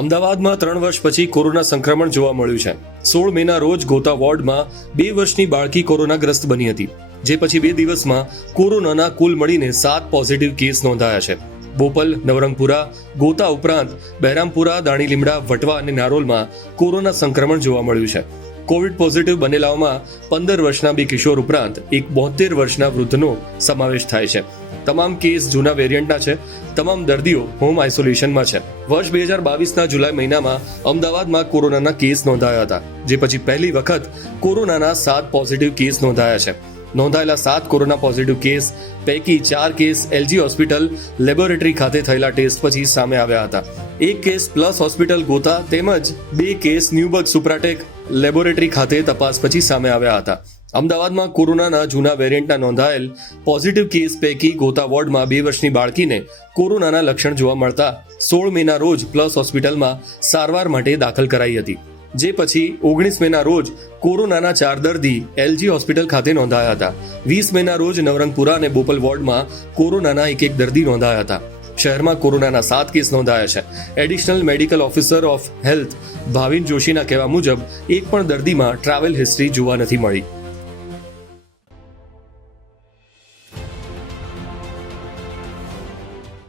અમદાવાદમાં ત્રણ વર્ષ પછી કોરોના સંક્રમણ જોવા મળ્યું છે. સોળ મેના રોજ ગોતા વોર્ડમાં બે વર્ષની બાળકી કોરોનાગ્રસ્ત બની હતી, જે પછી બે દિવસમાં કોરોનાના કુલ મળીને સાત પોઝિટિવ કેસ નોંધાયા છે. બોપલ, નવરંગપુરા, ગોતા ઉપરાંત બહેરામપુરા, દાણીલીમડા, વટવા અને નારોલમાં કોરોના સંક્રમણ જોવા મળ્યું છે. કોવિડ પોઝિટિવ બનેલાઓમાં પંદર વર્ષના બે કિશોર ઉપરાંત એક બોતેર વર્ષના વૃદ્ધનો સમાવેશ થાય છે. તમામ કેસ જૂના વેરિયન્ટના છે. તમામ દર્દીઓ હોમ આઇસોલેશનમાં છે. વર્ષ બે હજાર બાવીસના જુલાઈ મહિનામાં અમદાવાદમાં કોરોનાના કેસ નોંધાયા હતા. જે પછી પહેલી વખત કોરોનાના સાત પોઝિટિવ કેસ નોંધાયા છે. નોંધાયેલા સાત કોરોના પોઝિટિવ કેસ, પૈકી ચાર કેસ એલજી હોસ્પિટલ લેબોરેટરી ખાતે થયેલા ટેસ્ટ પછી સામે આવ્યા હતા. એક કેસ પ્લસ હોસ્પિટલ ગોતા તેમજ બે કેસ ન્યુબર્ગ સુપ્રાટેક લેબોરેટરી ખાતે તપાસ પછી સામે આવ્યા હતા. અમદાવાદમાં કોરોનાના જૂના વેરિયન્ટના નોંધાયેલ પોઝિટિવ કેસ પૈકી ગોતા વોર્ડમાં બે વર્ષની બાળકીને કોરોનાના લક્ષણ જોવા મળતા સોળ મેના રોજ પ્લસ હોસ્પિટલમાં સારવાર માટે દાખલ કરાઈ હતી. જે પછી ઓગણીસ મેના રોજ કોરોનાના ચાર દર્દી એલજી હોસ્પિટલ ખાતે નોંધાયા હતા. વીસ મેના રોજ નવરંગપુરા અને બોપલ વોર્ડમાં કોરોનાના એક એક દર્દી નોંધાયા હતા. શહેરમાં કોરોનાના સાત કેસ નોંધાયા છે. Additional medical officer of health Bhavin જોશીના કહેવા મુજબ, એક પણ દર્દીમાં ટ્રાવેલ હિસ્ટ્રી જોવા નથી મળી.